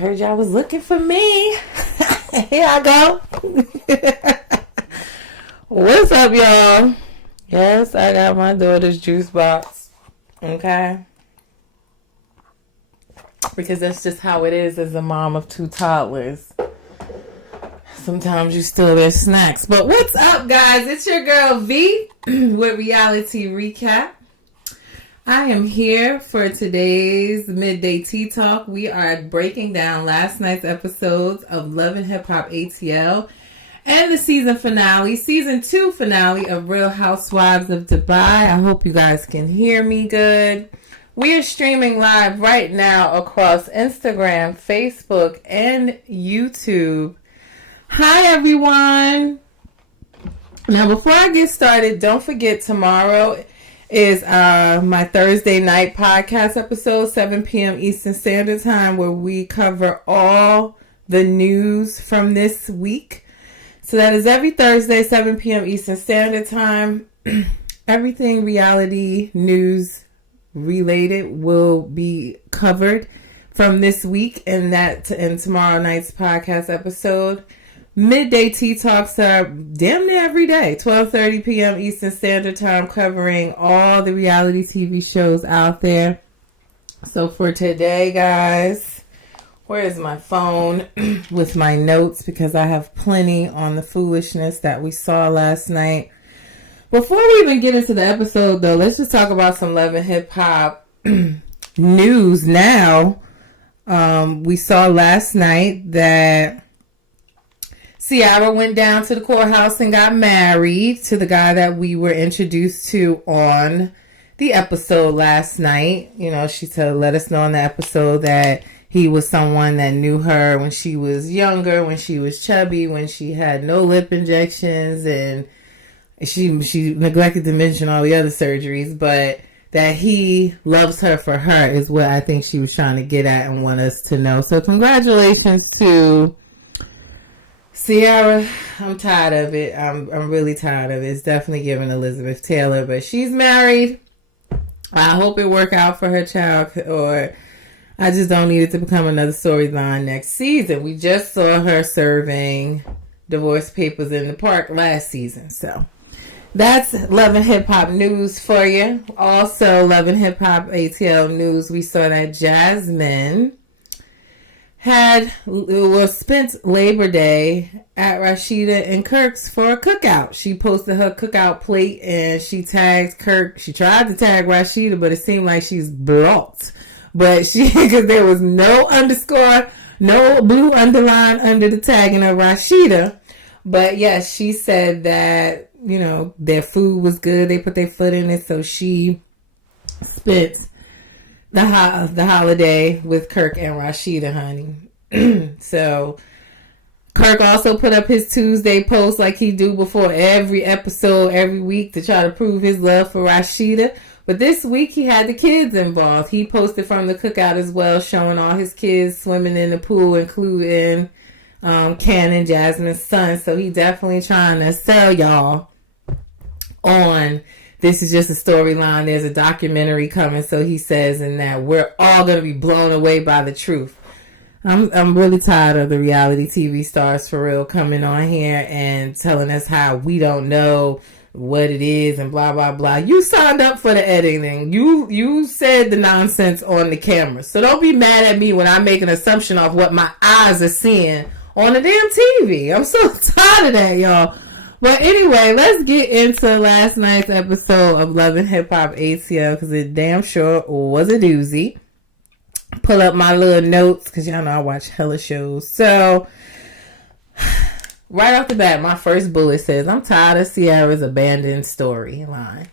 heard y'all was looking for me. Here I go. What's up, y'all? Yes, I got my daughter's juice box. Okay? Because that's just how it is as a mom of 2 toddlers. Sometimes you steal their snacks. But what's up, guys? It's your girl V with Reality Recap. I am here for today's Midday Tea Talk. We are breaking down last night's episodes of Love and Hip Hop ATL and the season 2 finale of Real Housewives of Dubai. I hope you guys can hear me good. We are streaming live right now across Instagram, Facebook, and YouTube. Hi, everyone. Now, before I get started, don't forget tomorrow is my Thursday night podcast episode, 7 p.m. Eastern Standard Time, where we cover all the news from this week. So that is every Thursday, 7 p.m. Eastern Standard Time. Everything reality news related will be covered from this week and tomorrow night's podcast episode. Midday Tea Talks are damn near every day, 12:30 p.m. Eastern Standard Time, covering all the reality TV shows out there. So for today, guys, where's my phone with my notes? Because I have plenty on the foolishness that we saw last night. Before we even get into the episode, though, let's just talk about some Love and Hip Hop news now. We saw last night that Ciara went down to the courthouse and got married to the guy that we were introduced to on the episode last night. You know, she let us know on the episode that he was someone that knew her when she was younger, when she was chubby, when she had no lip injections, and she neglected to mention all the other surgeries, but that he loves her for her is what I think she was trying to get at and want us to know. So congratulations to Ciara. I'm tired of it. I'm really tired of it. It's definitely giving Elizabeth Taylor, but she's married. I hope it work out for her child, or I just don't need it to become another storyline next season. We just saw her serving divorce papers in the park last season. So that's Love and Hip Hop news for you. Also, Love and Hip Hop ATL news. We saw that Jasmine spent Labor Day at Rashida and Kirk's for a cookout. She posted her cookout plate and she tagged Kirk. She tried to tag Rashida, but it seemed like she's blocked. But because there was no underscore, no blue underline under the tagging of Rashida. But yes, she said that, you know, their food was good. They put their foot in it. So she spent the holiday with Kirk and Rashida, honey. So Kirk also put up his Tuesday post like he do before every episode, every week, to try to prove his love for Rashida. But this week he had the kids involved. He posted from the cookout as well, showing all his kids swimming in the pool, including Ken and Jasmine's son. So he definitely trying to sell y'all on this is just a storyline. There's a documentary coming, so he says, in that we're all going to be blown away by the truth. I'm really tired of the reality TV stars for real coming on here and telling us how we don't know what it is and blah, blah, blah. You signed up for the editing. You said the nonsense on the camera. So don't be mad at me when I make an assumption of what my eyes are seeing on the damn TV. I'm so tired of that, y'all. But anyway, let's get into last night's episode of Love and Hip Hop ATL, because it damn sure was a doozy. Pull up my little notes, because y'all know I watch hella shows. So, right off the bat, my first bullet says, I'm tired of Ciara's abandoned storyline.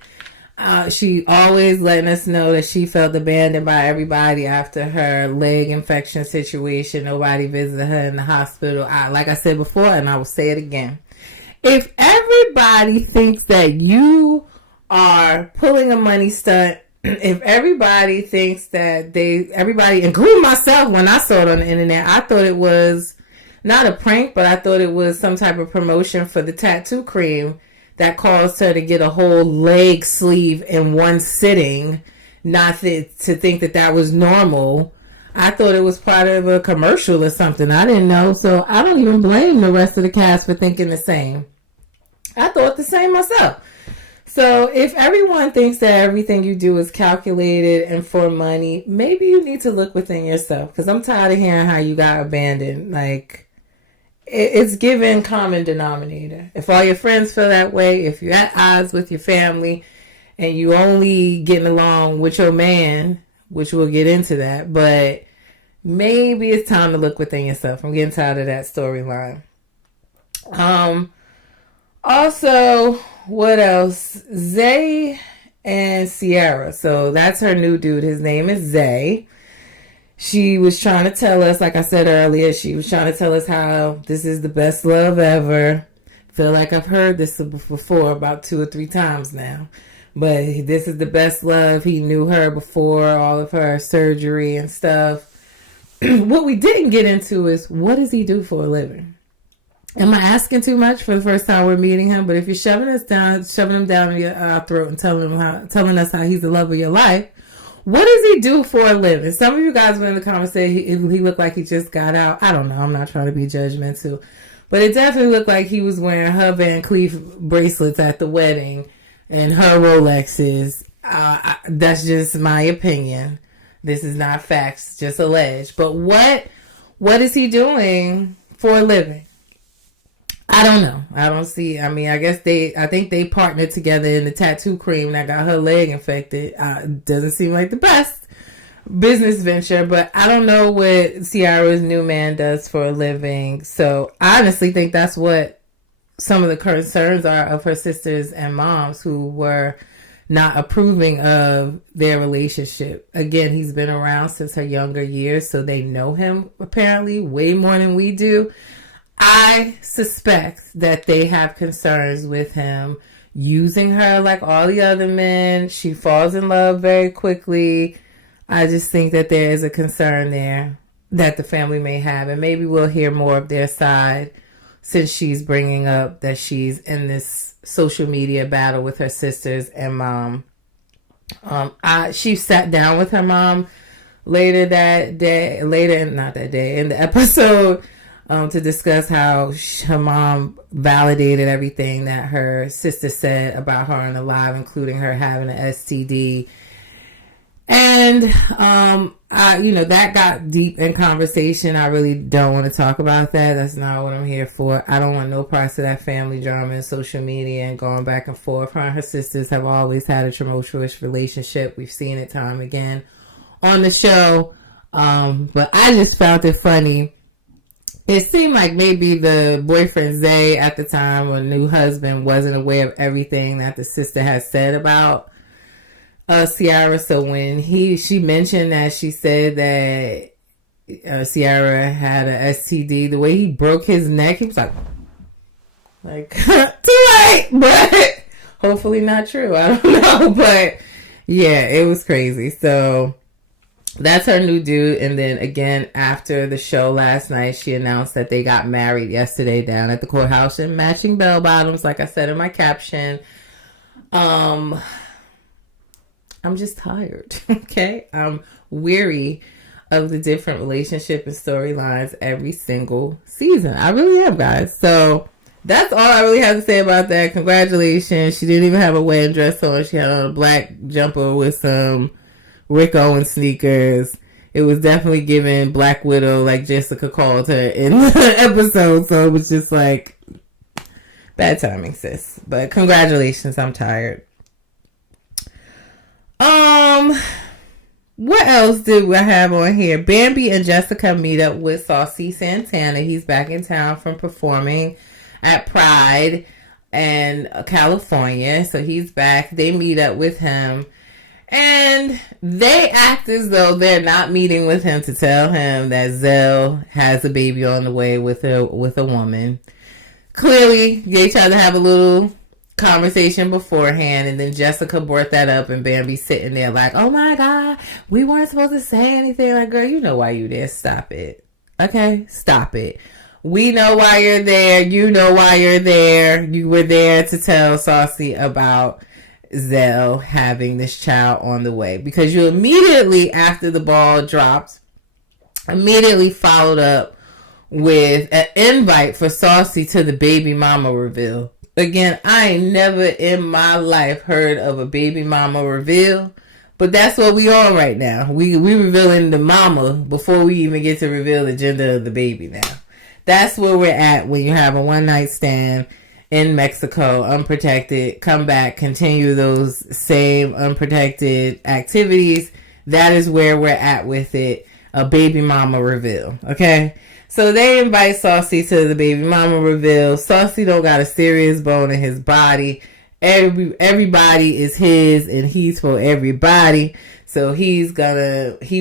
She always letting us know that she felt abandoned by everybody after her leg infection situation. Nobody visited her in the hospital. Like I said before, and I will say it again. If everybody thinks that you are pulling a money stunt, if everybody thinks that everybody, including myself, when I saw it on the internet, I thought it was not a prank, but I thought it was some type of promotion for the tattoo cream that caused her to get a whole leg sleeve in one sitting, not to think that was normal. I thought it was part of a commercial or something. I didn't know. So I don't even blame the rest of the cast for thinking the same. I thought the same myself. So if everyone thinks that everything you do is calculated and for money, maybe you need to look within yourself. Because I'm tired of hearing how you got abandoned. Like, it's given common denominator. If all your friends feel that way, if you're at odds with your family, and you only getting along with your man, which we'll get into that, but maybe it's time to look within yourself. I'm getting tired of that storyline. Also, what else? Zay and Sierra. So that's her new dude. His name is Zay. She was trying to tell us, like I said earlier, she was trying to tell us how this is the best love ever. Feel like I've heard this before about 2 or 3 times now. But this is the best love. He knew her before all of her surgery and stuff. What we didn't get into is, what does he do for a living? Am I asking too much for the first time we're meeting him? But if you're shoving him down your throat and telling us how he's the love of your life, what does he do for a living? Some of you guys were in the comments saying he looked like he just got out. I don't know. I'm not trying to be judgmental. But it definitely looked like he was wearing her Van Cleef bracelets at the wedding and her Rolexes. That's just my opinion. This is not facts, just alleged. But what is he doing for a living? I don't know. I don't see. I mean, I think they partnered together in the tattoo cream that got her leg infected. Doesn't seem like the best business venture, but I don't know what Ciara's new man does for a living. So I honestly think that's what some of the concerns are of her sisters and moms who were not approving of their relationship. Again, he's been around since her younger years, so they know him apparently way more than we do. I suspect that they have concerns with him using her like all the other men. She falls in love very quickly. I just think that there is a concern there that the family may have, and maybe we'll hear more of their side since she's bringing up that she's in this social media battle with her sisters and mom. She sat down with her mom in the episode to discuss how her mom validated everything that her sister said about her in the live, including her having an STD. And, that got deep in conversation. I really don't want to talk about that. That's not what I'm here for. I don't want no parts of that family drama and social media and going back and forth. Her and her sisters have always had a tumultuous relationship. We've seen it time again on the show. But I just found it funny. It seemed like maybe the boyfriend Zay at the time, or new husband, wasn't aware of everything that the sister had said about Ciara. So when she mentioned that, she said that Ciara had a STD, the way he broke his neck, he was like too late, but hopefully not true. I don't know, but yeah, it was crazy. So that's her new dude. And then again, after the show last night, she announced that they got married yesterday down at the courthouse in matching bell bottoms, like I said in my caption. I'm just tired. Okay. I'm weary of the different relationship and storylines every single season. I really am, guys. So that's all I really have to say about that. Congratulations. She didn't even have a wedding dress on. She had on a black jumper with some Rick Owens sneakers. It was definitely giving Black Widow, like Jessica called her in the episode. So it was just like bad timing, sis. But congratulations. I'm tired. What else did I have on here? Bambi and Jessica meet up with Saucy Santana. He's back in town from performing at Pride in California. So he's back. They meet up with him. And they act as though they're not meeting with him to tell him that Zell has a baby on the way with a woman. Clearly, they tried to have a little conversation beforehand, and then Jessica brought that up, and Bambi's sitting there like, oh my God, we weren't supposed to say anything. Like, girl, you know why you there. Stop it. Okay? Stop it. We know why you're there. You know why you're there. You were there to tell Saucy about Zell having this child on the way, because you immediately after the ball dropped, immediately followed up with an invite for Saucy to the baby mama reveal. Again, I ain't never in my life heard of a baby mama reveal, but that's what we on right now. We revealing the mama before we even get to reveal the gender of the baby now. That's where we're at when you have a one night stand in Mexico, unprotected, come back, continue those same unprotected activities. That is where we're at with it. A baby mama reveal. Okay? So they invite Saucy to the baby mama reveal. Saucy don't got a serious bone in his body. Everybody is his and he's for everybody. So he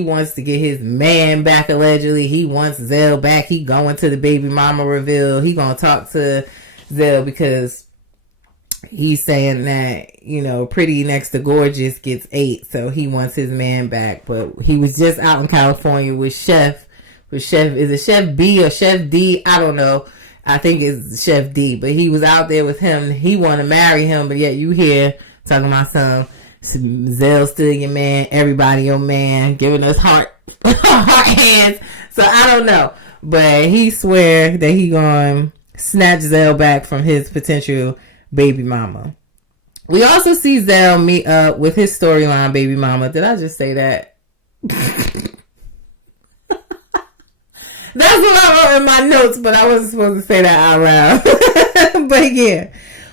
wants to get his man back allegedly. He wants Zell back. He going to the baby mama reveal. He gonna talk to Zell because he's saying that, you know, pretty next to gorgeous gets 8. So he wants his man back. But he was just out in California with Chef. Is it Chef B or Chef D? I don't know. I think it's Chef D. But he was out there with him. He want to marry him. But yet you here talking about some Zell still your man. Everybody your man. Giving us heart hands. So I don't know. But he swear that he going to snatch Zell back from his potential baby mama. We also see Zell meet up with his storyline baby mama. Did I just say that? That's what I wrote in my notes, but I wasn't supposed to say that out loud. But yeah,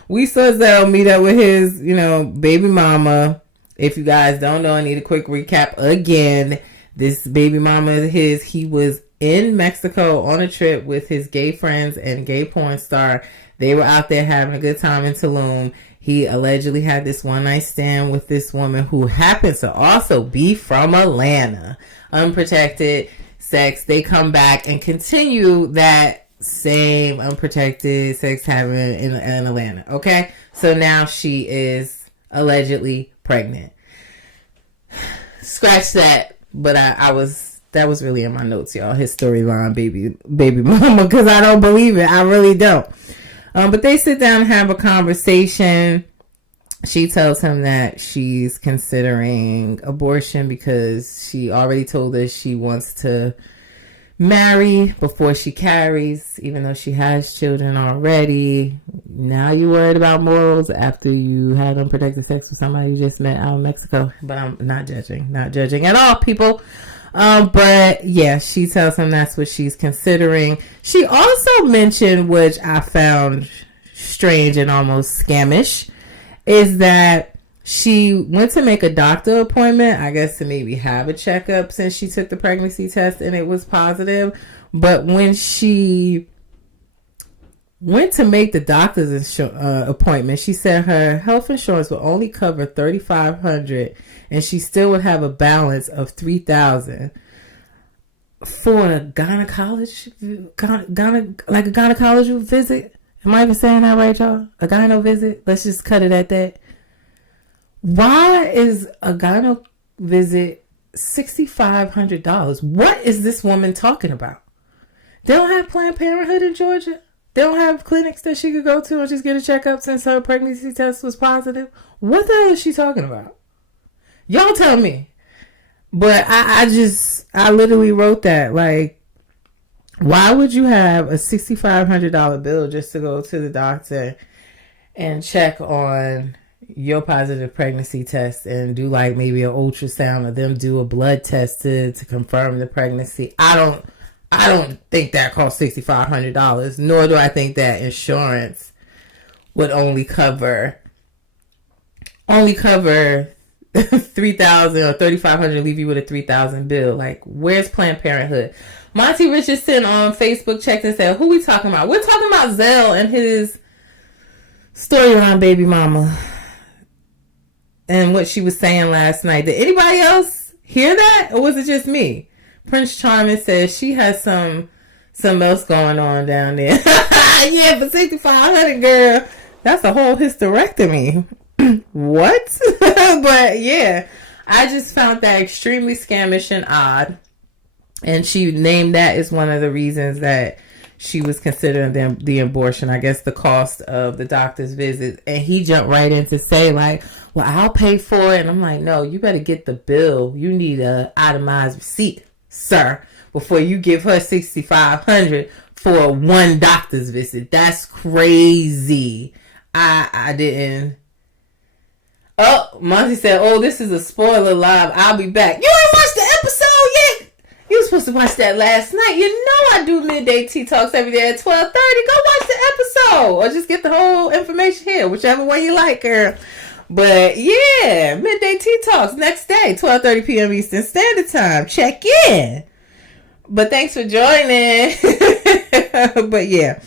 we saw Zell meet up with his, you know, baby mama. If you guys don't know, I need a quick recap again. This baby mama of his, he was in Mexico on a trip with his gay friends and gay porn star. They were out there having a good time in Tulum. He allegedly had this one night stand with this woman who happens to also be from Atlanta. Unprotected sex. They come back and continue that same unprotected sex having in Atlanta. Okay? So now she is allegedly pregnant. Scratch that. But that was really in my notes, y'all. His storyline, baby mama, because I don't believe it. I really don't. But they sit down and have a conversation. She tells him that she's considering abortion because she already told us she wants to marry before she carries, even though she has children already. Now you worried about morals after you had unprotected sex with somebody you just met out in Mexico. But I'm not judging at all, people. But yeah, she tells him that's what she's considering. She also mentioned, which I found strange and almost scamish, is that she went to make a doctor appointment, I guess to maybe have a checkup since she took the pregnancy test and it was positive. But when she went to make the doctor's appointment, she said her health insurance will only cover $3,500 and she still would have a balance of $3,000 for a gynecologist visit. Am I even saying that right, y'all? A gyno visit? Let's just cut it at that. Why is a gyno visit $6,500? What is this woman talking about? They don't have Planned Parenthood in Georgia? They don't have clinics that she could go to and just get a checkup since her pregnancy test was positive? What the hell is she talking about? Y'all tell me. But I literally wrote that. Like, why would you have a $6,500 bill just to go to the doctor and check on your positive pregnancy test and do like maybe an ultrasound or them do a blood test to confirm the pregnancy? I don't think that costs $6,500, nor do I think that insurance would only cover $3,000 or $3,500, leave you with a $3,000 bill. Like, where's Planned Parenthood? Monty Richardson on Facebook checked and said, who we talking about? We're talking about Zell and his storyline baby mama and what she was saying last night. Did anybody else hear that, or was it just me? Prince Charming says she has some else going on down there. Yeah, but $6,500, girl, that's a whole hysterectomy. What? But yeah, I just found that extremely scamish and odd. And she named that as one of the reasons that she was considering the abortion. I guess the cost of the doctor's visit. And he jumped right in to say, like, well, I'll pay for it. And I'm like, no, you better get the bill. You need a itemized receipt, sir, before you give her $6,500 for one doctor's visit. That's crazy. I didn't. Oh, Monty said, "Oh, this is a spoiler live. I'll be back." You ain't watched the episode yet? You were supposed to watch that last night. You know I do midday tea talks every day at 12:30. Go watch the episode, or just get the whole information here, whichever way you like, girl. But yeah, midday tea talks next day, 12:30 p.m. Eastern Standard Time. Check in. But thanks for joining. But yeah,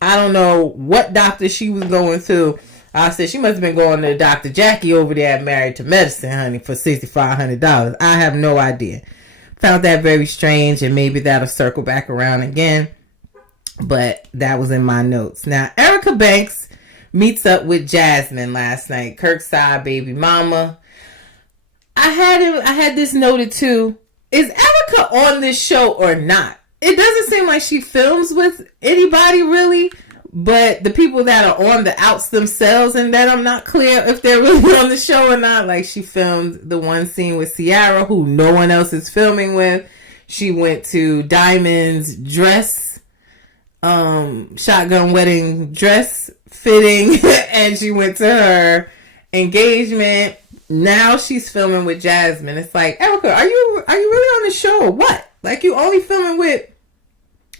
I don't know what doctor she was going to. I said she must have been going to Dr. Jackie over there at Married to Medicine, honey, for $6,500. I have no idea. Found that very strange, and maybe that'll circle back around again. But that was in my notes. Now, Erica Banks meets up with Jasmine last night, Kirk's side baby mama. I had this noted too. Is Erica on this show or not? It doesn't seem like she films with anybody really, but the people that are on the outs themselves, and that I'm not clear if they're really on the show or not. Like, she filmed the one scene with Ciara, who no one else is filming with. She went to Diamond's dress, shotgun wedding dress fitting, and she went to her engagement. Now she's filming with Jasmine. It's like, Erica, are you really on the show or what? Like, you only filming with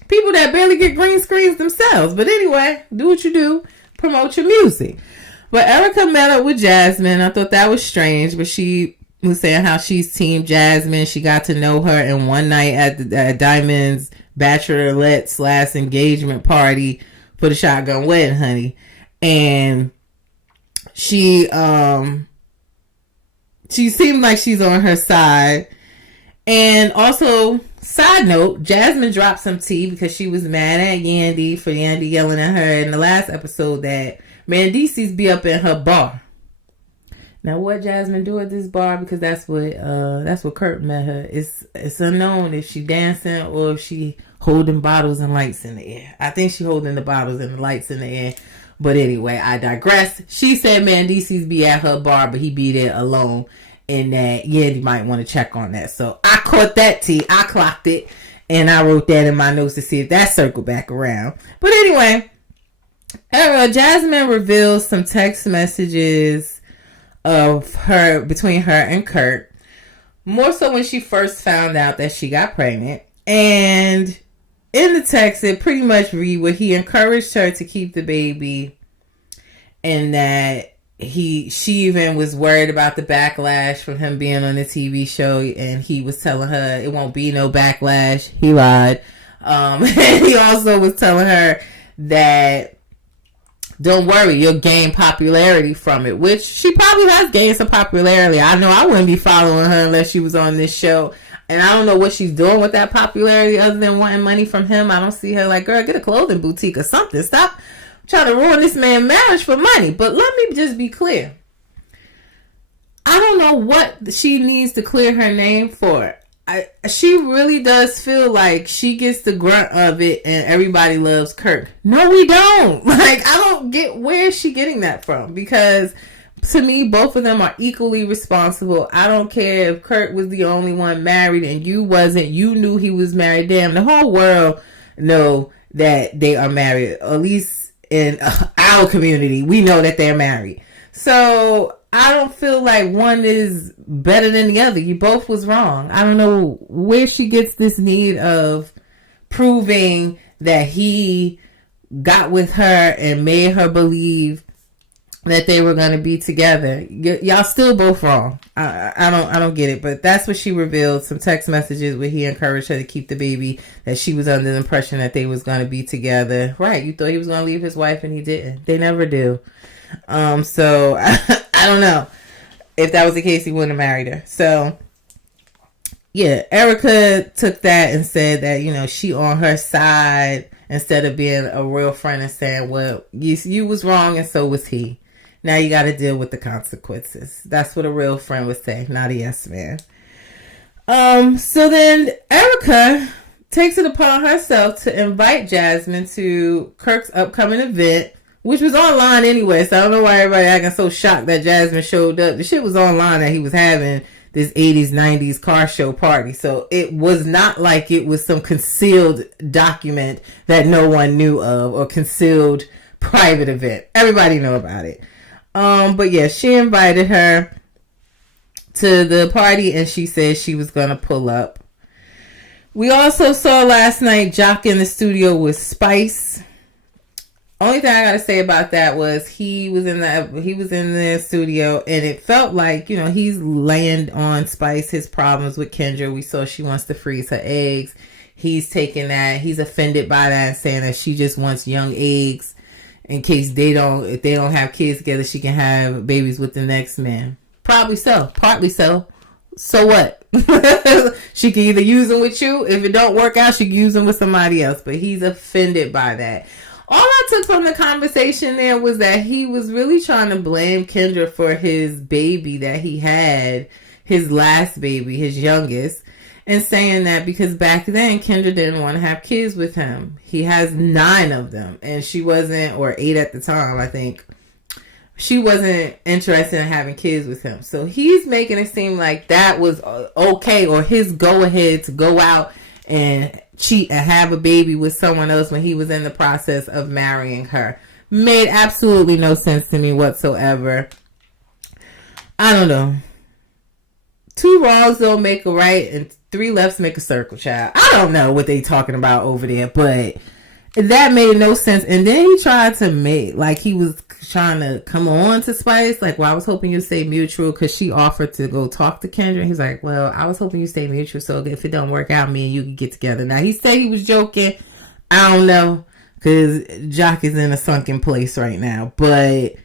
people that barely get green screens themselves. But anyway, do what you do. Promote your music. But Erica met up with Jasmine. I thought that was strange, but she was saying how she's team Jasmine. She got to know her in one night at Diamond's bachelorette / engagement party for the shotgun wedding, honey. And she seemed like she's on her side. And also, side note, Jasmine dropped some tea because she was mad at Yandy for Yandy yelling at her in the last episode that Mandisi's be up in her bar. Now, what Jasmine do at this bar, because that's what Kurt met her. It's unknown if she dancing or if she holding bottles and lights in the air. I think she holding the bottles and the lights in the air. But anyway, I digress. She said Mandisi's be at her bar, but he be there alone. And that, yeah, you might want to check on that. So I caught that tea. I clocked it. And I wrote that in my notes to see if that circled back around. But anyway, Jasmine reveals some text messages of her, between her and Kurt. More so when she first found out that she got pregnant. And in the text, it pretty much read where he encouraged her to keep the baby. And that she even was worried about the backlash from him being on the TV show, and he was telling her it won't be no backlash. He lied. And he also was telling her that don't worry, you'll gain popularity from it, which she probably has gained some popularity. I know I wouldn't be following her unless she was on this show. And I don't know what she's doing with that popularity other than wanting money from him. I don't see her like, girl, get a clothing boutique or something. Stop trying to ruin this man's marriage for money. But let me just be clear. I don't know what she needs to clear her name for. She really does feel like she gets the grunt of it and everybody loves Kirk. No, we don't. Like, I don't get where is she getting that from, because to me, both of them are equally responsible. I don't care if Kurt was the only one married and you wasn't. You knew he was married. Damn, the whole world know that they are married. At least in our community, we know that they're married. So I don't feel like one is better than the other. You both was wrong. I don't know where she gets this need of proving that he got with her and made her believe that they were going to be together. Y'all still both wrong. I don't get it. But that's what she revealed. Some text messages where he encouraged her to keep the baby, that she was under the impression that they was going to be together. Right. You thought he was going to leave his wife and he didn't. They never do. So I don't know. If that was the case, he wouldn't have married her. So yeah, Erica took that and said that, you know, she on her side instead of being a real friend and saying, well, you was wrong and so was he. Now you got to deal with the consequences. That's what a real friend would say, not a yes man. So then Erica takes it upon herself to invite Jasmine to Kirk's upcoming event, which was online anyway. So I don't know why everybody acting so shocked that Jasmine showed up. The shit was online that he was having this 80s, 90s car show party. So it was not like it was some concealed document that no one knew of or concealed private event. Everybody knew about it. But yeah, she invited her to the party and she said she was going to pull up. We also saw last night Jock in the studio with Spice. Only thing I gotta say about that was he was in the studio and it felt like, you know, he's laying on Spice his problems with Kendra. We saw she wants to freeze her eggs. He's taking that. He's offended by that and saying that she just wants young eggs in case if they don't have kids together, she can have babies with the next man. Probably so. Partly so. So what? She can either use them with you. If it don't work out, she can use them with somebody else. But he's offended by that. All I took from the conversation there was that he was really trying to blame Kendra for his baby that he had, his last baby, his youngest, and saying that because back then Kendra didn't want to have kids with him. He has 9 of them, and she wasn't, or 8 at the time, I think. She wasn't interested in having kids with him. So he's making it seem like that was okay, or his go-ahead to go out and cheat and have a baby with someone else when he was in the process of marrying her. Made absolutely no sense to me whatsoever. I don't know. 2 wrongs don't make a right and 3 lefts make a circle, child. I don't know what they talking about over there, but that made no sense. And then he tried to make, like he was trying to come on to Spice. Like, well, I was hoping you'd stay mutual because she offered to go talk to Kendra. He's like, well, I was hoping you stay mutual so if it don't work out, me and you can get together. Now, he said he was joking. I don't know because Jock is in a sunken place right now. But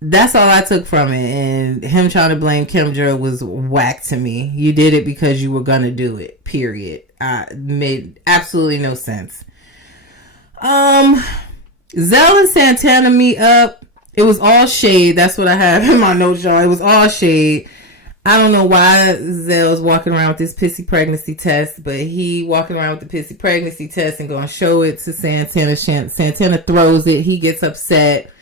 that's all I took from it. And him trying to blame Kendra was whack to me. You did it because you were going to do it, period. Made absolutely no sense. Zell and Santana meet up. It was all shade. That's what I have in my notes, y'all. It was all shade. I don't know why Zell's walking around with this pissy pregnancy test, but he walking around with the pissy pregnancy test and going to show it to Santana. Santana throws it. He gets upset.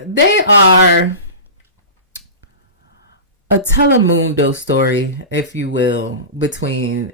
They are a Telemundo story, if you will, between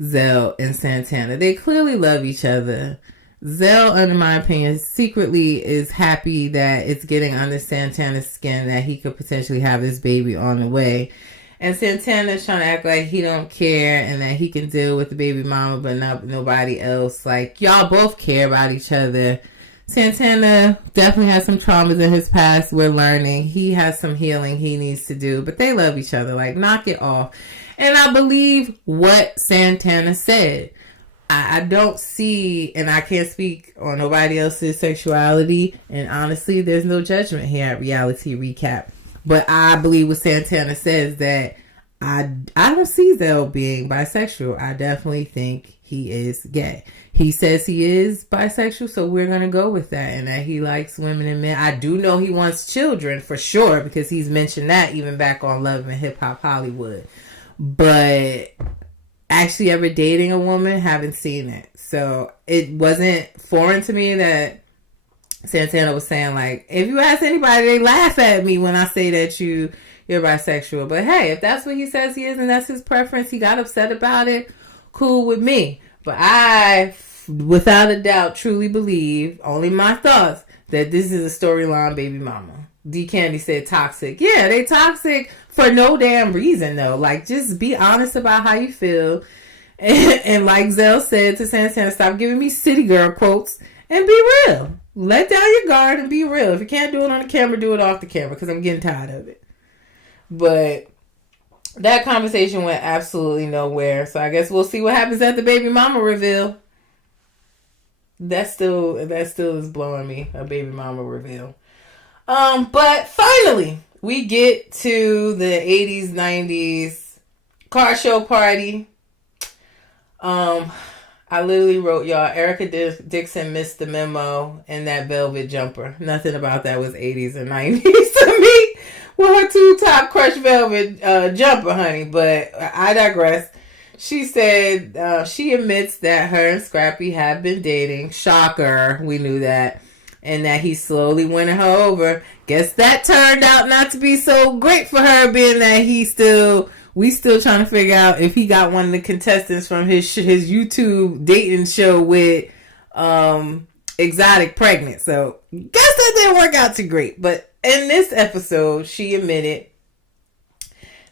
Zell and Santana. They clearly love each other. Zell, under my opinion, secretly is happy that it's getting under Santana's skin that he could potentially have this baby on the way. And Santana's trying to act like he don't care and that he can deal with the baby mama but not nobody else. Like, y'all both care about each other. Santana definitely has some traumas in his past. We're learning. He has some healing he needs to do. But they love each other. Like, knock it off. And I believe what Santana said. I don't see, and I can't speak on nobody else's sexuality, and honestly, there's no judgment here at Reality Recap. But I believe what Santana says, that I don't see Zell being bisexual. I definitely think he is gay. He says he is bisexual, so we're going to go with that, and that he likes women and men. I do know he wants children, for sure, because he's mentioned that even back on Love and Hip Hop Hollywood. But actually ever dating a woman, haven't seen it. So it wasn't foreign to me that Santana was saying, like, if you ask anybody, they laugh at me when I say that you're bisexual. But hey, if that's what he says he is and that's his preference, he got upset about it, cool with me. But I, without a doubt, truly believe, only my thoughts, that this is a storyline baby mama. D Candy said toxic. Yeah, they toxic for no damn reason though. Like, just be honest about how you feel. And like Zell said to Santana, stop giving me city girl quotes and be real. Let down your guard and be real. If you can't do it on the camera, do it off the camera, because I'm getting tired of it. But that conversation went absolutely nowhere. So I guess we'll see what happens at the baby mama reveal. That still is blowing me, a baby mama reveal. But finally, we get to the 80s, 90s car show party. I literally wrote, y'all, Erica Dixon missed the memo in that velvet jumper. Nothing about that was 80s and 90s to me with her 2 top crushed velvet jumper, honey. But I digress. She said she admits that her and Scrappy have been dating. Shocker. We knew that. and that he's slowly winning her over. Guess that turned out not to be so great for her, being that we still trying to figure out if he got one of the contestants from his YouTube dating show with Exotic pregnant. So guess that didn't work out too great. But in this episode, she admitted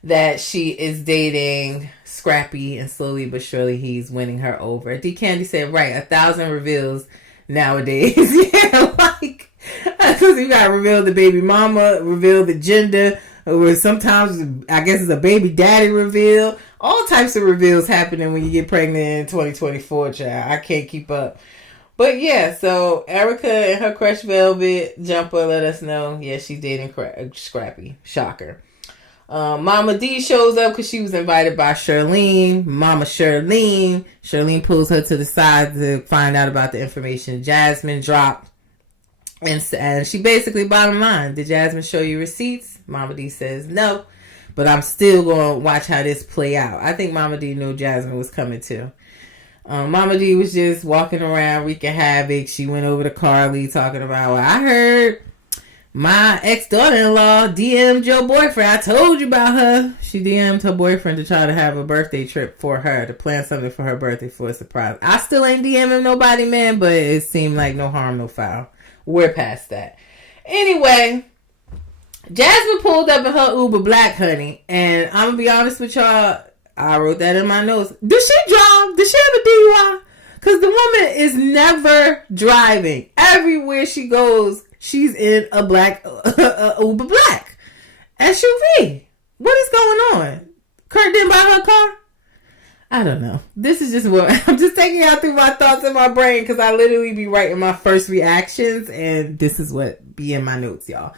that she is dating Scrappy, and slowly but surely he's winning her over. D Candy said, right, 1,000 reveals nowadays. Yeah, like, because you gotta reveal the baby mama, reveal the gender, or sometimes I guess it's a baby daddy reveal. All types of reveals happening when you get pregnant in 2024, child. I can't keep up. But yeah, so Erica and her Crush Velvet jumper let us know, yeah, she's dating Scrappy. Shocker. Mama D shows up because she was invited by Charlene. Mama Charlene. Charlene pulls her to the side to find out about the information Jasmine dropped. And she basically, bottom line, did Jasmine show you receipts? Mama D says no, but I'm still going to watch how this play out. I think Mama D knew Jasmine was coming too. Mama D was just walking around wreaking havoc. She went over to Carly talking about, well, I heard my ex-daughter-in-law DM'd your boyfriend. I told you about her. She DM'd her boyfriend to try to have a birthday trip for her, to plan something for her birthday for a surprise. I still ain't DMing nobody, man, but it seemed like no harm, no foul. We're past that. Anyway, Jasmine pulled up in her Uber Black, honey, and I'm gonna be honest with y'all, I wrote that in my notes. Did she drive? Did she have a DUI? Because the woman is never driving. Everywhere she goes, she's in a black Uber Black SUV. What is going on? Kurt didn't buy her car? I don't know. This is just what I'm just taking y'all through my thoughts in my brain, because I literally be writing my first reactions, and this is what be in my notes, y'all.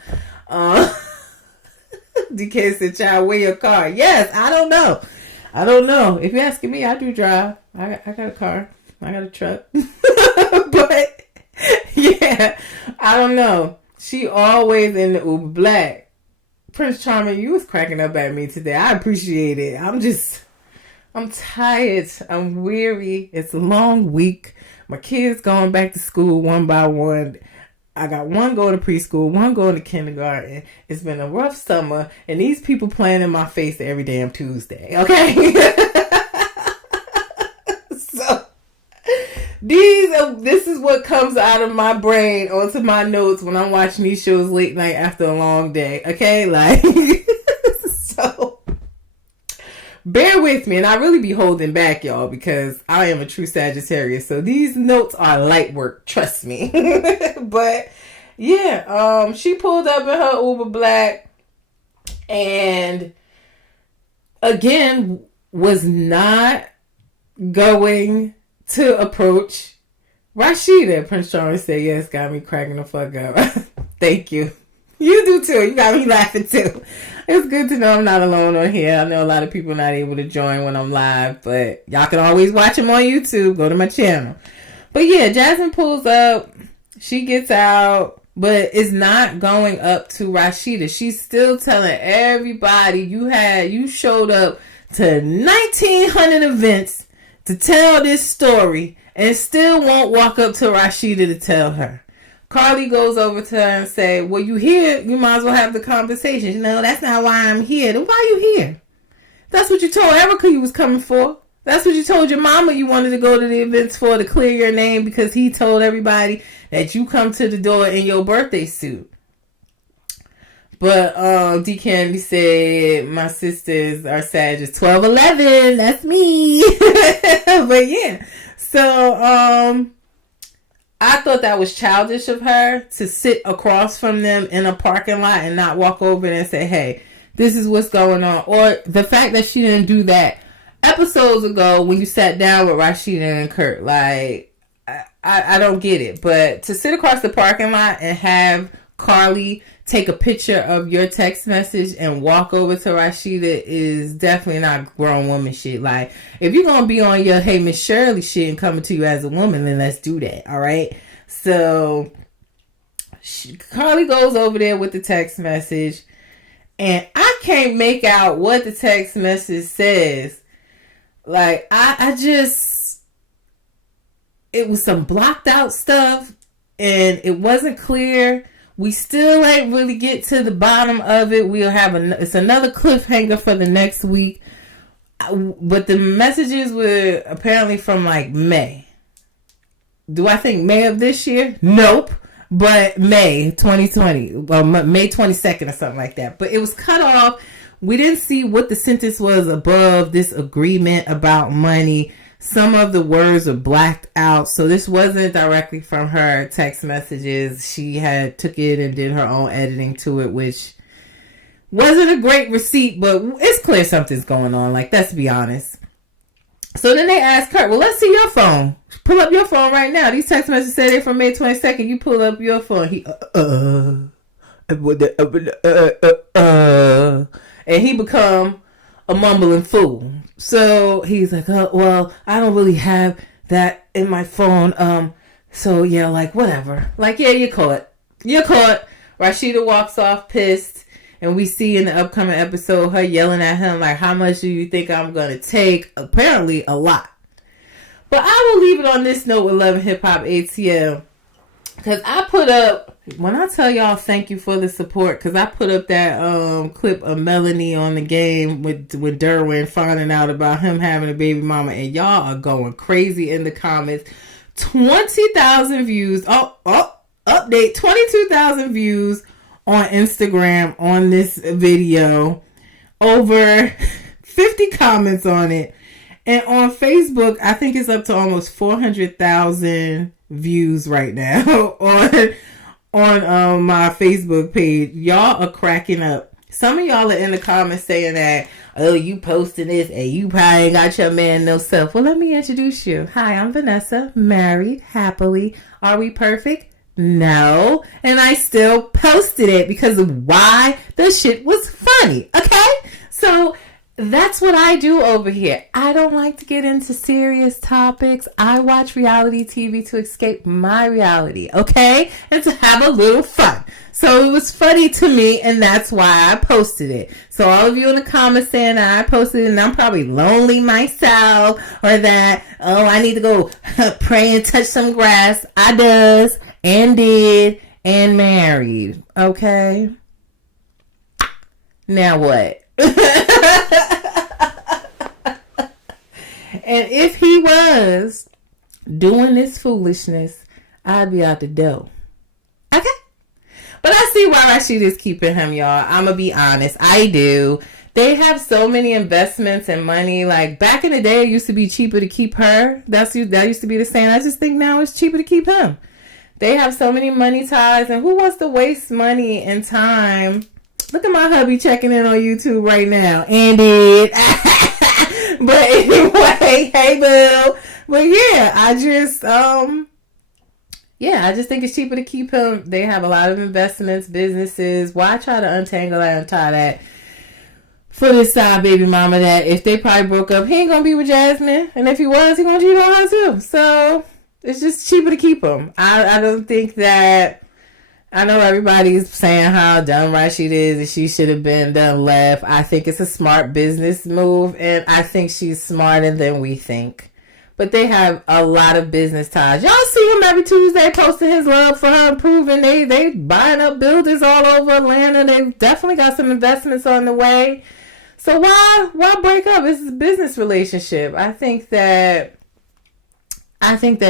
DK said, child, where your car? Yes, I don't know. If you're asking me, I do drive. I got a car. I got a truck. But yeah, I don't know. She always in the Uber Black. Prince Charming, you was cracking up at me today. I appreciate it. I'm tired. I'm weary. It's a long week. My kids going back to school one by one. I got one going to preschool, one going to kindergarten. It's been a rough summer, and these people playing in my face every damn Tuesday. Okay? So, this is what comes out of my brain onto my notes when I'm watching these shows late night after a long day. Okay? Like, so, bear with me, and I really be holding back, y'all, because I am a true Sagittarius. So these notes are light work, trust me. But yeah, she pulled up in her Uber Black, and again was not going to approach Rashida. Prince Charming said, yes, got me cracking the fuck up. Thank you. You do too. You got me laughing too. It's good to know I'm not alone on here. I know a lot of people not able to join when I'm live, but y'all can always watch them on YouTube. Go to my channel. But yeah, Jasmine pulls up. She gets out, but is not going up to Rashida. She's still telling everybody you showed up to 1,900 events to tell this story and still won't walk up to Rashida to tell her. Carly goes over to her and say, well, you here, you might as well have the conversation. No, that's not why I'm here. Then why are you here? That's what you told Erica you was coming for. That's what you told your mama you wanted to go to the events for, to clear your name, because he told everybody that you come to the door in your birthday suit. But D Candy said, my sisters are Sagittarius 12/11. That's me. But yeah. So, I thought that was childish of her to sit across from them in a parking lot and not walk over there and say, hey, this is what's going on. Or the fact that she didn't do that episodes ago when you sat down with Rashida and Kurt. Like, I don't get it. But to sit across the parking lot and have Carly take a picture of your text message and walk over to Rashida is definitely not grown woman shit. Like, if you're going to be on your hey Miss Shirley shit and coming to you as a woman, then let's do that. All right. So Carly goes over there with the text message, and I can't make out what the text message says. Like, I just, it was some blocked out stuff. and it wasn't clear. We still ain't really get to the bottom of it. We'll have it's another cliffhanger for the next week. But the messages were apparently from like May. Do I think May of this year? Nope. But May 2020, well, May 22nd or something like that. But it was cut off. We didn't see what the sentence was above this agreement about money. Some of the words were blacked out. So this wasn't directly from her text messages. She had took it and did her own editing to it, which wasn't a great receipt, but it's clear something's going on. Like, let's be honest. So then they asked Kurt, well, let's see your phone. Pull up your phone right now. These text messages say they're from May 22nd. You pull up your phone. He, and he become a mumbling fool. So he's like, oh, well, I don't really have that in my phone. So yeah, like, whatever. Like, yeah, you're caught. You're caught. Rashida walks off pissed. And we see in the upcoming episode her yelling at him like, how much do you think I'm going to take? Apparently a lot. But I will leave it on this note with Love and Hip Hop ATL. Because I put up, when I tell y'all thank you for the support, because I put up that clip of Melanie on the game with Derwin finding out about him having a baby mama. And y'all are going crazy in the comments. 20,000 views. Update. 22,000 views on Instagram on this video, over 50 comments on it, and on Facebook I think it's up to almost 400,000 views right now on my Facebook page. Y'all are cracking up. Some of y'all are in the comments saying that, oh, you posting this and you probably ain't got your man no self. Well, let me introduce you. Hi, I'm Vanessa, married happily. Are we perfect? No, and I still posted it because of why the shit was funny, okay? So that's what I do over here. I don't like to get into serious topics. I watch reality TV to escape my reality, okay? And to have a little fun. So it was funny to me, and that's why I posted it. So all of you in the comments saying that I posted it and I'm probably lonely myself, or that, oh, I need to go pray and touch some grass. I does. And did, and married. Okay? Now what? And if he was doing this foolishness, I'd be out the door. Okay? But I see why Rashida's keeping him, y'all. I'm going to be honest. I do. They have so many investments and money. Like, back in the day, it used to be cheaper to keep her. That used to be the saying. I just think now it's cheaper to keep him. They have so many money ties, and who wants to waste money and time? Look at my hubby checking in on YouTube right now. And it. But anyway, hey boo. But yeah, I just think it's cheaper to keep him. They have a lot of investments, businesses. Why try to untangle that and tie that for this side baby mama that if they probably broke up, he ain't gonna be with Jasmine. And if he was, he gonna cheat on her too. So it's just cheaper to keep him. I don't think that... I know everybody's saying how dumb Rashida is and she should have been done left. I think it's a smart business move, and I think she's smarter than we think. But they have a lot of business ties. Y'all see him every Tuesday posting his love for her, improving. They buying up buildings all over Atlanta. They definitely got some investments on the way. So why break up? It's a business relationship. I think that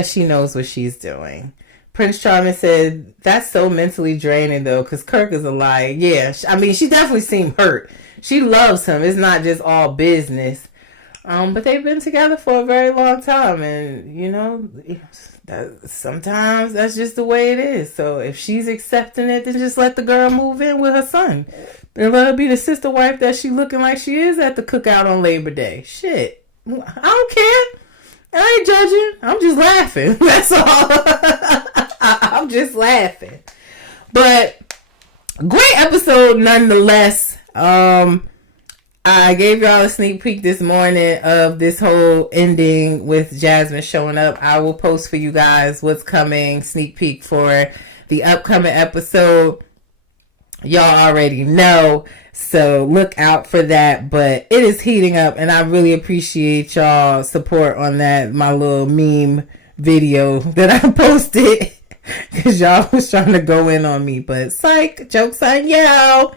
she knows what she's doing. Prince Charming said, that's so mentally draining, though, because Kirk is a lie. Yeah, I mean, she definitely seemed hurt. She loves him. It's not just all business. But they've been together for a very long time, and, you know, sometimes that's just the way it is. So if she's accepting it, then just let the girl move in with her son. And let her be the sister wife that she looking like she is at the cookout on Labor Day. Shit. I don't care. I ain't judging. I'm just laughing. That's all. I'm just laughing. But great episode nonetheless. I gave y'all a sneak peek this morning of this whole ending with Jasmine showing up. I will post for you guys what's coming, sneak peek for the upcoming episode. Y'all already know, so look out for that. But it is heating up, and I really appreciate y'all support on that, my little meme video that I posted because y'all was trying to go in on me. But psych, joke's on yo.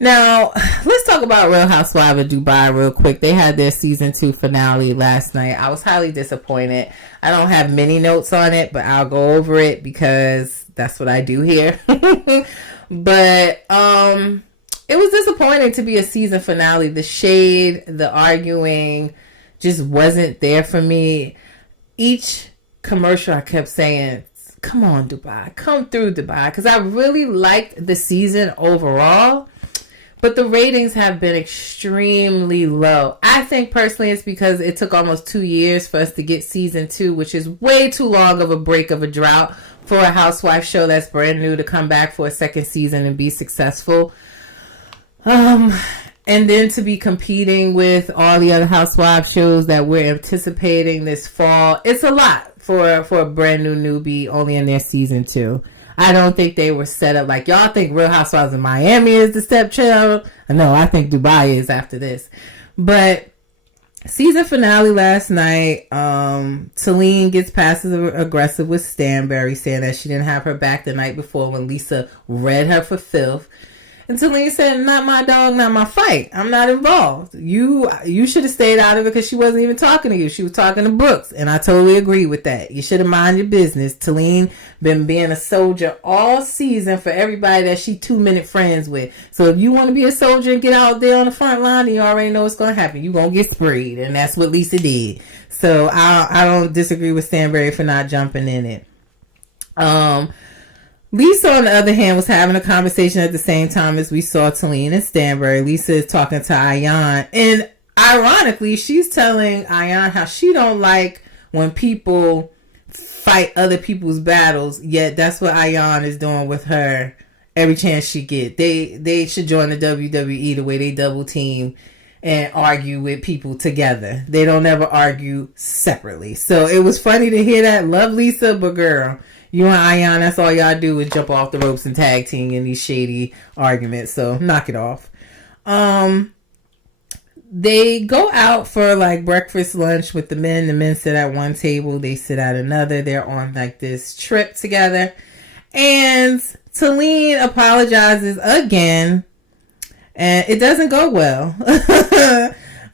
Now, let's talk about Real Housewives of Dubai real quick. They had their season 2 finale last night. I was highly disappointed. I don't have many notes on it, but I'll go over it because that's what I do here. But it was disappointing to be a season finale. The shade, the arguing just wasn't there for me. Each commercial I kept saying, come on, Dubai, come through, Dubai, because I really liked the season overall. But the ratings have been extremely low. I think personally it's because it took almost 2 years for us to get season 2, which is way too long of a break of a drought for a housewife show that's brand new to come back for a second season and be successful. And then to be competing with all the other housewife shows that we're anticipating this fall. It's a lot for a brand new newbie only in their season 2. I don't think they were set up like y'all think Real Housewives of Miami is the stepchild. No, I think Dubai is after this. But season finale last night, Talene gets passive aggressive with Stanberry, saying that she didn't have her back the night before when Lisa read her for filth. And Talene said, not my dog, not my fight. I'm not involved. You should have stayed out of it because she wasn't even talking to you. She was talking to Brooks. And I totally agree with that. You should have mind your business. Talene been being a soldier all season for everybody that she 2-minute friends with. So if you want to be a soldier and get out there on the front line, then you already know what's going to happen. You're going to get sprayed. And that's what Lisa did. So I don't disagree with Stanberry for not jumping in it. Lisa, on the other hand, was having a conversation at the same time as we saw Talene and Stanberry. Lisa is talking to Ayan. And ironically, she's telling Ayan how she don't like when people fight other people's battles. Yet that's what Ayan is doing with her every chance she get. They should join the WWE the way they double team and argue with people together. They don't ever argue separately. So it was funny to hear that. Love Lisa, but girl, you and Ayan, that's all y'all do is jump off the ropes and tag team in these shady arguments. So knock it off. They go out for like breakfast, lunch with the men. The men sit at one table. They sit at another. They're on like this trip together. And Talene apologizes again. And it doesn't go well.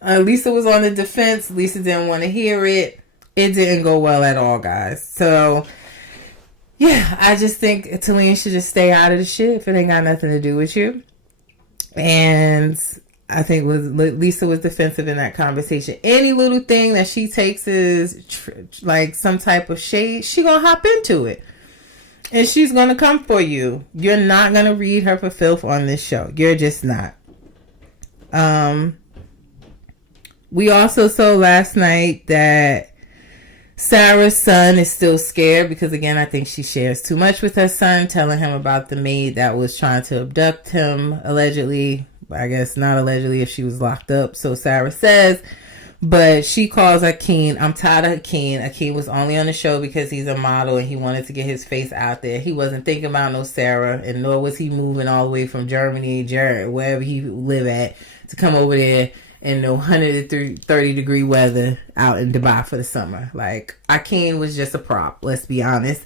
Lisa was on the defense. Lisa didn't want to hear it. It didn't go well at all, guys. So yeah, I just think Talene should just stay out of the shit if it ain't got nothing to do with you. And I think Lisa was defensive in that conversation. Any little thing that she takes is like some type of shade, she gonna hop into it. And she's gonna come for you. You're not gonna read her for filth on this show. You're just not. We also saw last night that Sarah's son is still scared because, again, I think she shares too much with her son, telling him about the maid that was trying to abduct him, allegedly. I guess not allegedly if she was locked up, so Sarah says. But she calls Akeem. I'm tired of Akeem. Akeem was only on the show because he's a model and he wanted to get his face out there. He wasn't thinking about no Sarah, and nor was he moving all the way from Germany, wherever he live at, to come over there in no 130 degree weather out in Dubai for the summer. Like, Akeem was just a prop, let's be honest.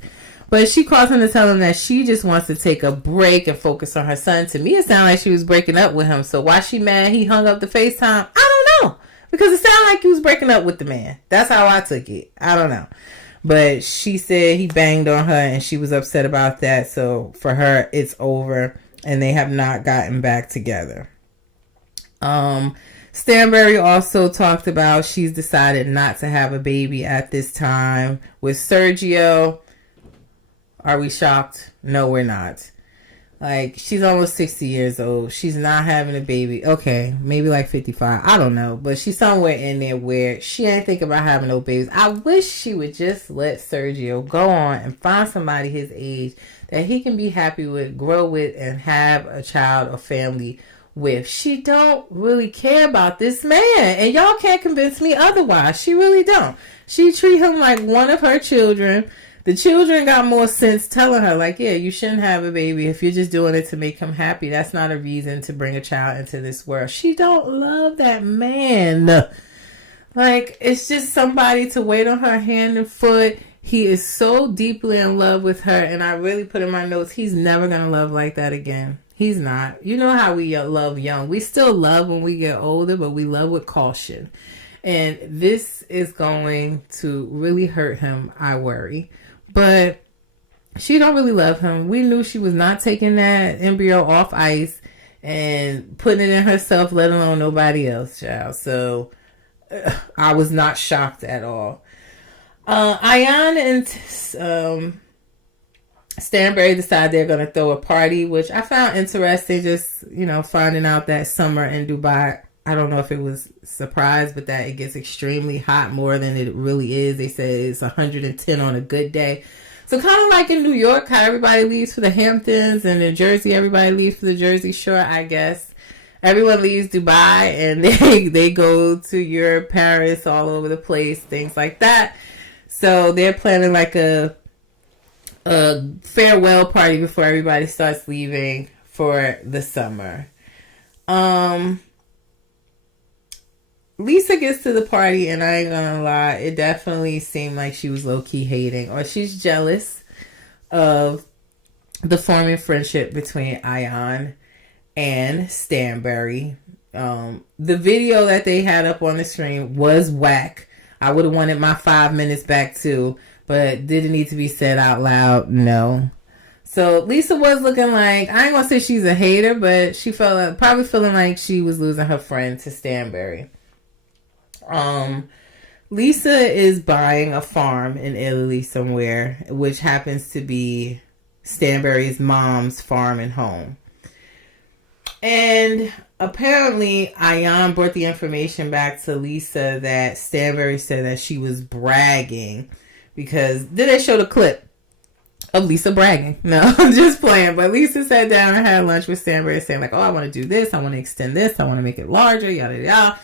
But she calls him to tell him that she just wants to take a break and focus on her son. To me, it sounded like she was breaking up with him. So why she mad he hung up the FaceTime? I don't know. Because it sounded like he was breaking up with the man. That's how I took it. I don't know. But she said he banged on her and she was upset about that. So for her, it's over. And they have not gotten back together. Stanberry also talked about she's decided not to have a baby at this time with Sergio. Are we shocked? No, we're not. Like, she's almost 60 years old. She's not having a baby. Okay, maybe like 55. I don't know. But she's somewhere in there where she ain't thinking about having no babies. I wish she would just let Sergio go on and find somebody his age that he can be happy with, grow with, and have a child or family with. She don't really care about this man. And y'all can't convince me otherwise. She really don't. She treat him like one of her children. The children got more sense telling her, like, yeah, you shouldn't have a baby. If you're just doing it to make him happy, that's not a reason to bring a child into this world. She don't love that man. Like, it's just somebody to wait on her hand and foot. He is so deeply in love with her, and I really put in my notes, he's never going to love like that again. He's not. You know how we love young. We still love when we get older, but we love with caution. And this is going to really hurt him, I worry. But she don't really love him. We knew she was not taking that embryo off ice and putting it in herself, let alone nobody else, child. So I was not shocked at all. Ayan and Stanberry decided they're going to throw a party, which I found interesting. Just, finding out that summer in Dubai, I don't know if it was a surprise, but that it gets extremely hot, more than it really is. They said it's 110 on a good day. So kind of like in New York, how everybody leaves for the Hamptons, and in Jersey, everybody leaves for the Jersey Shore, I guess. Everyone leaves Dubai and they go to Europe, Paris, all over the place, things like that. So they're planning like a farewell party before everybody starts leaving for the summer. Lisa gets to the party, and I ain't gonna lie, it definitely seemed like she was low-key hating, or she's jealous of the forming friendship between Ayan and Stanberry. The video that they had up on the screen was whack. I would have wanted my 5 minutes back too, but did it need to be said out loud? No. So Lisa was looking like, I ain't gonna say she's a hater, but she probably feeling like she was losing her friend to Stanberry. Lisa is buying a farm in Italy somewhere, which happens to be Stanberry's mom's farm and home. And apparently Ayan brought the information back to Lisa that Stanberry said that she was bragging, because then they showed a clip of Lisa bragging. No, I'm just playing. But Lisa sat down and had lunch with Stanberry saying like, oh, I want to do this. I want to extend this. I want to make it larger, yada, yada.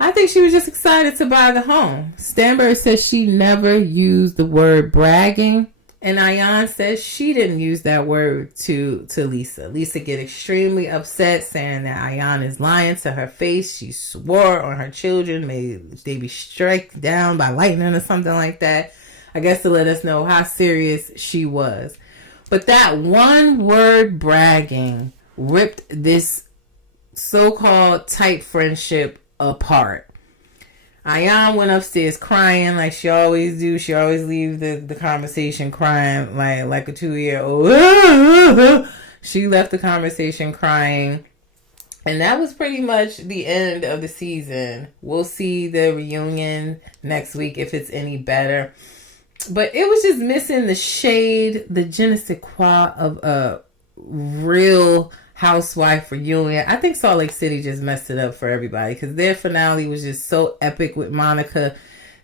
I think she was just excited to buy the home. Stanberry says she never used the word bragging, and Ayan says she didn't use that word to Lisa. Lisa get extremely upset, saying that Ayan is lying to her face. She swore on her children, may they be struck down by lightning or something like that. I guess to let us know how serious she was. But that one word, bragging, ripped this so-called tight friendship apart. Ayan went upstairs crying like she always do. She always leaves the conversation crying like a 2-year-old. She left the conversation crying. And that was pretty much the end of the season. We'll see the reunion next week if it's any better. But it was just missing the shade, the je ne sais quoi of a real housewife reunion. I think Salt Lake City just messed it up for everybody, because their finale was just so epic with Monica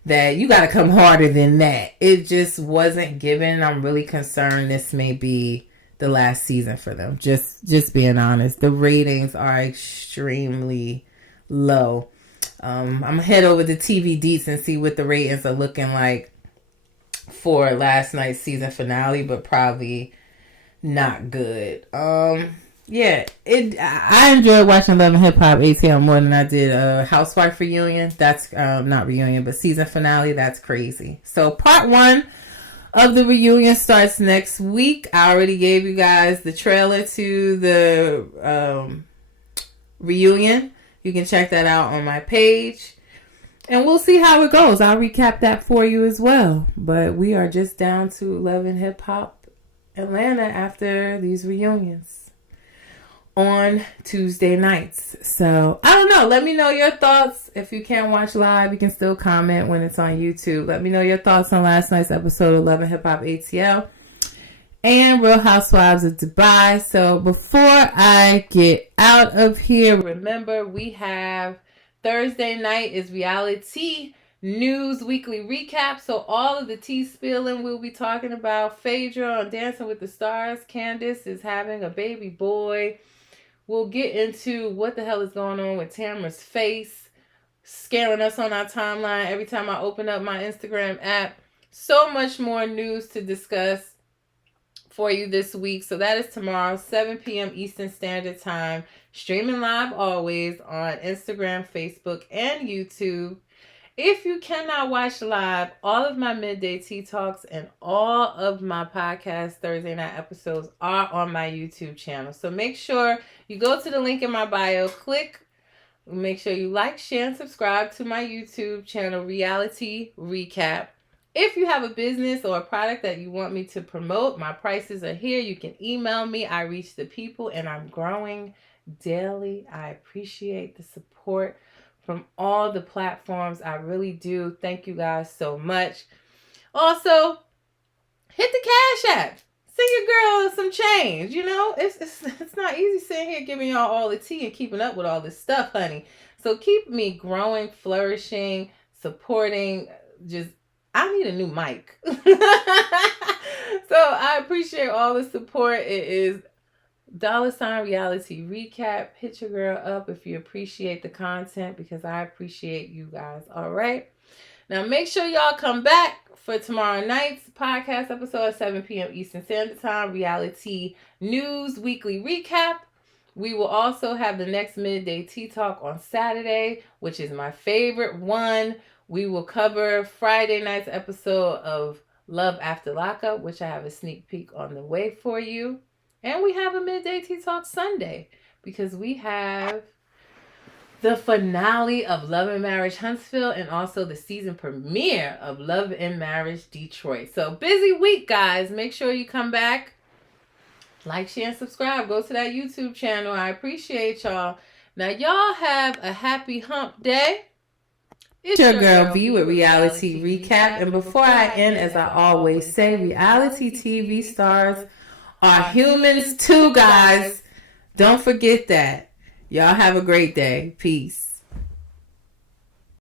that you got to come harder than that. It just wasn't given. I'm really concerned this may be the last season for them. Just being honest. The ratings are extremely low. I'm going to head over to TV Deets and see what the ratings are looking like for last night's season finale, but probably not good. Yeah, I enjoyed watching Love and Hip Hop ATL more than I did Housewife Reunion. That's not reunion, but season finale. That's crazy. So part 1 of the reunion starts next week. I already gave you guys the trailer to the reunion. You can check that out on my page. And we'll see how it goes. I'll recap that for you as well. But we are just down to Love and Hip Hop Atlanta after these reunions on Tuesday nights. So, I don't know. Let me know your thoughts. If you can't watch live, you can still comment when it's on YouTube. Let me know your thoughts on last night's episode of Love and Hip Hop ATL and Real Housewives of Dubai. So, before I get out of here, remember we have Thursday night is Reality News Weekly Recap. So all of the tea spilling, we'll be talking about Phaedra on Dancing with the Stars. Candace is having a baby boy. We'll get into what the hell is going on with Tamara's face, scaring us on our timeline every time I open up my Instagram app. So much more news to discuss for you this week. So that is tomorrow, 7 p.m. Eastern Standard Time. Streaming live always on Instagram, Facebook, and YouTube. If you cannot watch live, all of my midday tea talks and all of my podcast Thursday night episodes are on my YouTube channel. So make sure you go to the link in my bio, make sure you like, share, and subscribe to my YouTube channel, Reality Recap. If you have a business or a product that you want me to promote, my prices are here. You can email me. I reach the people and I'm growing daily. I appreciate the support from all the platforms. I really do. Thank you guys so much. Also, hit the Cash App. Send your girl some change. You know, it's not easy sitting here giving y'all all the tea and keeping up with all this stuff, honey. So keep me growing, flourishing, supporting. I need a new mic. So I appreciate all the support. It is $Reality Recap. Hit your girl up if you appreciate the content, because I appreciate you guys. All right. Now make sure y'all come back for tomorrow night's podcast episode at 7 p.m. Eastern Standard Time. Reality News Weekly Recap. We will also have the next midday tea talk on Saturday, which is my favorite one. We will cover Friday night's episode of Love After Lockup, which I have a sneak peek on the way for you. And we have a midday tea talk Sunday, because we have the finale of Love and Marriage Huntsville and also the season premiere of Love and Marriage Detroit. So busy week, guys. Make sure you come back. Like, share, and subscribe. Go to that YouTube channel. I appreciate y'all. Now, y'all have a happy hump day. It's your girl V with Reality Recap. And before I end, as I always say, reality TV stars are humans too, guys. Don't forget that. Y'all have a great day. Peace.